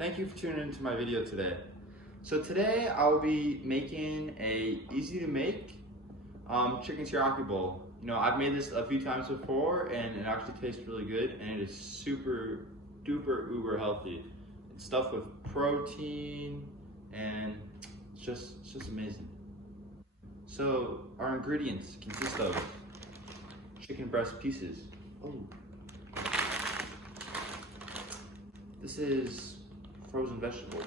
Thank you for tuning into my video today. So today I will be making a easy to make chicken teriyaki bowl. You know, I've made this a few times before and it actually tastes really good and it is super duper uber healthy. It's stuffed with protein and it's just amazing. So our ingredients consist of chicken breast pieces. Oh. This is frozen vegetables.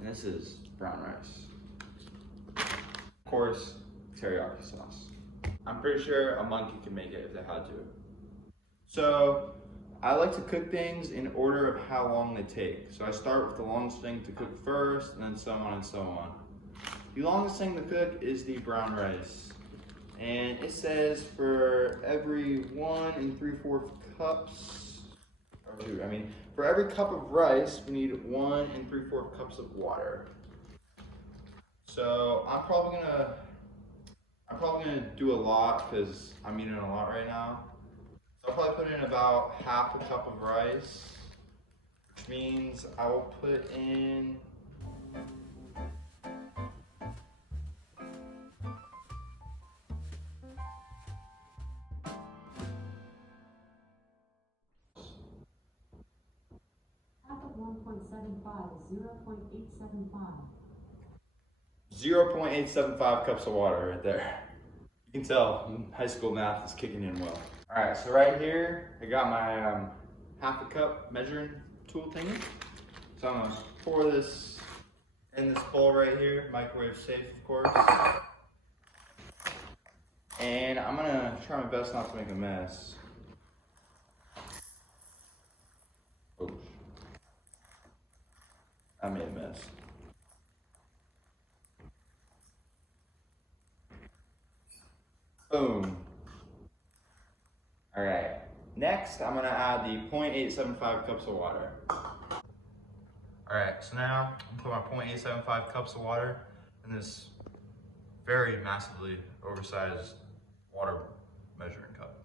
And this is brown rice. Of course, teriyaki sauce. I'm pretty sure a monkey could make it if they had to. So, I like to cook things in order of how long they take. So I start with the longest thing to cook first, and then so on and so on. The longest thing to cook is the brown rice. And it says for every 1 3/4 cups, for every cup of rice, we need 1 3/4 cups of water. So I'm probably gonna do a lot because I'm eating a lot right now. So I'll probably put in about half a cup of rice, which means I will put in Half of 1.75 is 0.875. 0.875 cups of water right there. You can tell high school math is kicking in well. All right, so right here, I got my half a cup measuring tool thingy. So I'm gonna pour this in this bowl right here, microwave safe, of course. And I'm gonna try my best not to make a mess. Oops. I made a mess. Boom. All right, next I'm gonna add the 0.875 cups of water. All right, so now I'm gonna put my 0.875 cups of water in this very massively oversized water measuring cup.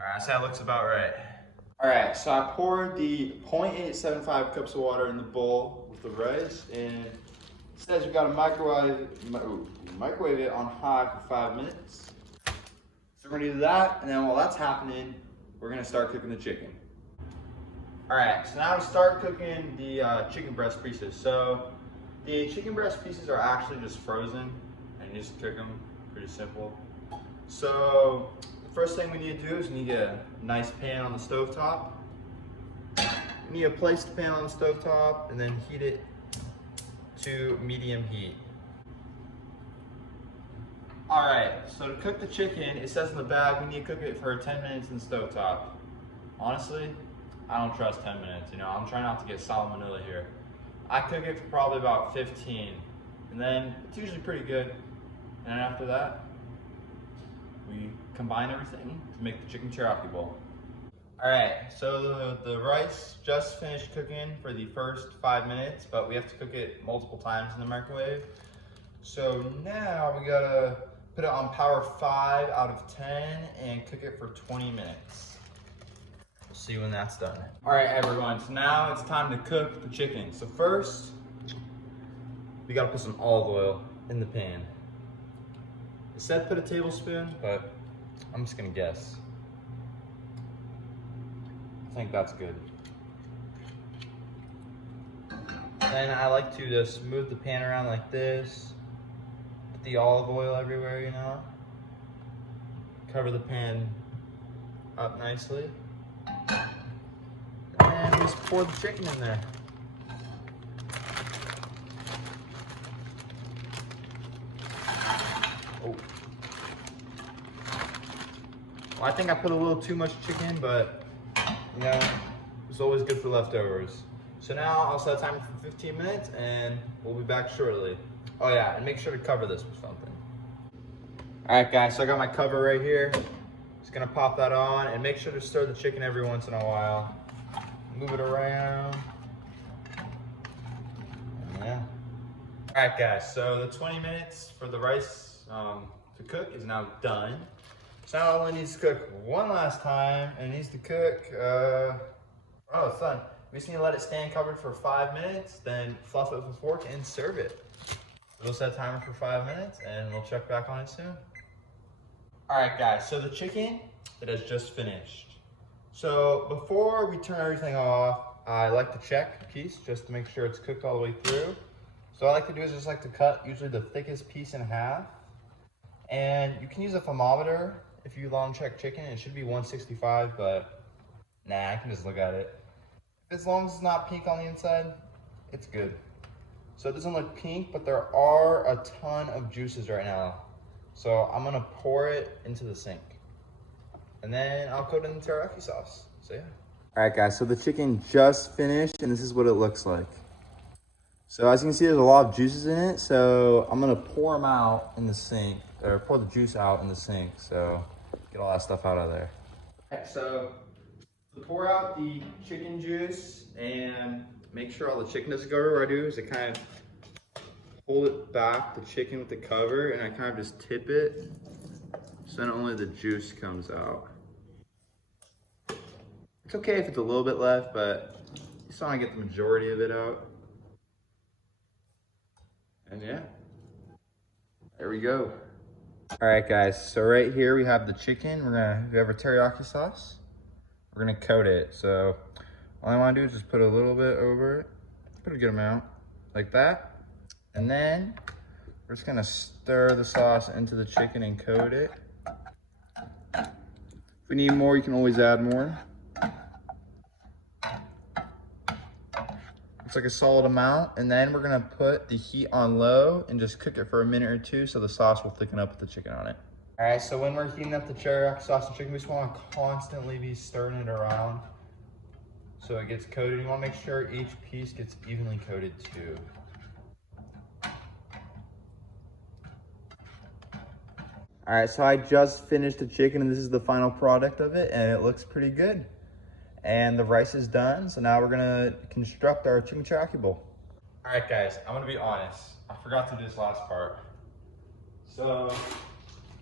Alright, so that looks about right. Alright, so I poured the 0.875 cups of water in the bowl with the rice, and it says we gotta microwave it on high for 5 minutes. So we're gonna do that, and then while that's happening, we're gonna start cooking the chicken. Alright, so now to start cooking the chicken breast pieces. So the chicken breast pieces are actually just frozen, and you just cook them, pretty simple. So first thing we need to do is we need to get a nice pan on the stovetop. We need to place the pan on the stovetop and then heat it to medium heat. Alright, so to cook the chicken, it says in the bag we need to cook it for 10 minutes in the stovetop. Honestly, I don't trust 10 minutes, you know, I'm trying not to get salmonella here. I cook it for probably about 15, and then it's usually pretty good. And after that, we combine everything to make the chicken teriyaki bowl. All right, so the rice just finished cooking for the first 5 minutes, but we have to cook it multiple times in the microwave. So now we gotta put it on power 5 out of 10 and cook it for 20 minutes. We'll see when that's done. All right, everyone, so now it's time to cook the chicken. So first, we gotta put some olive oil in the pan. It said put a tablespoon, but I'm just gonna guess. I think that's good. Then I like to just move the pan around like this. Put the olive oil everywhere, you know. Cover the pan up nicely. And just pour the chicken in there. Oh. Well, I think I put a little too much chicken, but you know, it's always good for leftovers. So now I'll set a timer for 15 minutes and we'll be back shortly. Oh yeah, and make sure to cover this with something. All right guys, so I got my cover right here. Just gonna pop that on and make sure to stir the chicken every once in a while. Move it around. And yeah, All right, guys, so the 20 minutes for the rice to cook is now done. So now it only needs to cook one last time, and it needs to cook, oh, it's done. We just need to let it stand covered for 5 minutes, then fluff it with a fork and serve it. We'll set a timer for 5 minutes, and we'll check back on it soon. All right, guys, so the chicken, it has just finished. So before we turn everything off, I like to check the piece just to make sure it's cooked all the way through. So what I like to do is just like to cut usually the thickest piece in half. And you can use a thermometer if you long check chicken. It should be 165, but nah, I can just look at it. As long as it's not pink on the inside, it's good. So it doesn't look pink, but there are a ton of juices right now. So I'm gonna pour it into the sink. And then I'll coat it in the teriyaki sauce, so yeah. All right, guys, so the chicken just finished, and this is what it looks like. So as you can see, there's a lot of juices in it, so I'm gonna pour them out in the sink, or pour the juice out in the sink, so get all that stuff out of there. Okay, so to pour out the chicken juice and make sure all the chicken doesn't go everywhere, what I do is I kind of hold it back, the chicken with the cover, and I kind of just tip it, so then only the juice comes out. It's okay if it's a little bit left, but you just want to get the majority of it out. And yeah, there we go. All right, guys, so right here we have the chicken. We have our teriyaki sauce. We're gonna coat it. So all I wanna do is just put a little bit over it, put a good amount, like that. And then we're just gonna stir the sauce into the chicken and coat it. If we need more, you can always add more. It's like a solid amount, and then we're gonna put the heat on low and just cook it for a minute or two so the sauce will thicken up with the chicken on it. All right, so when we're heating up the teriyaki sauce and chicken, we just wanna constantly be stirring it around so it gets coated. You wanna make sure each piece gets evenly coated too. All right, so I just finished the chicken, and this is the final product of it, and it looks pretty good. And the rice is done, so now we're gonna construct our chicken teriyaki bowl. All right, guys, I'm gonna be honest. I forgot to do this last part. So,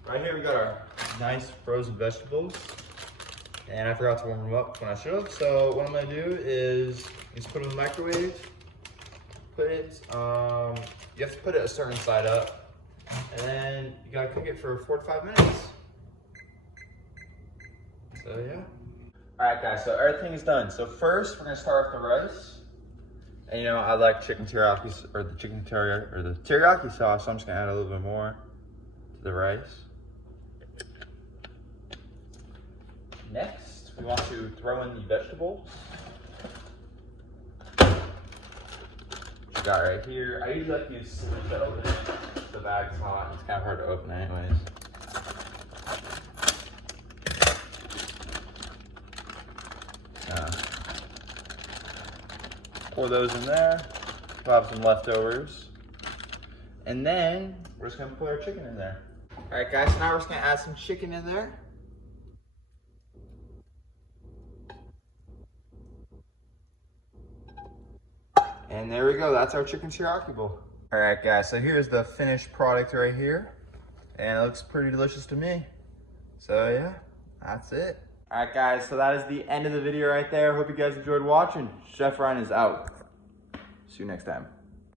right here we got our nice frozen vegetables, and I forgot to warm them up when I should have. So what I'm gonna do is just put them in the microwave. Put it, you have to put it a certain side up, and then you gotta cook it for 4 to 5 minutes. So yeah. All right, guys, so everything is done. So first, we're gonna start with the rice. And you know, I like chicken teriyaki, or the teriyaki sauce, so I'm just gonna add a little bit more to the rice. Next, we want to throw in the vegetables. What you got right here. I usually like to use scissors to open it. The bag's hot, it's kind of hard to open anyways. Pour those in there. We'll have some leftovers. And then we're just gonna put our chicken in there. All right, guys, so now we're just gonna add some chicken in there. And there we go, that's our chicken teriyaki bowl. All right, guys, so here's the finished product right here. And it looks pretty delicious to me. So yeah, that's it. All right, guys, so that is the end of the video right there. Hope you guys enjoyed watching. Chef Ryan is out. See you next time.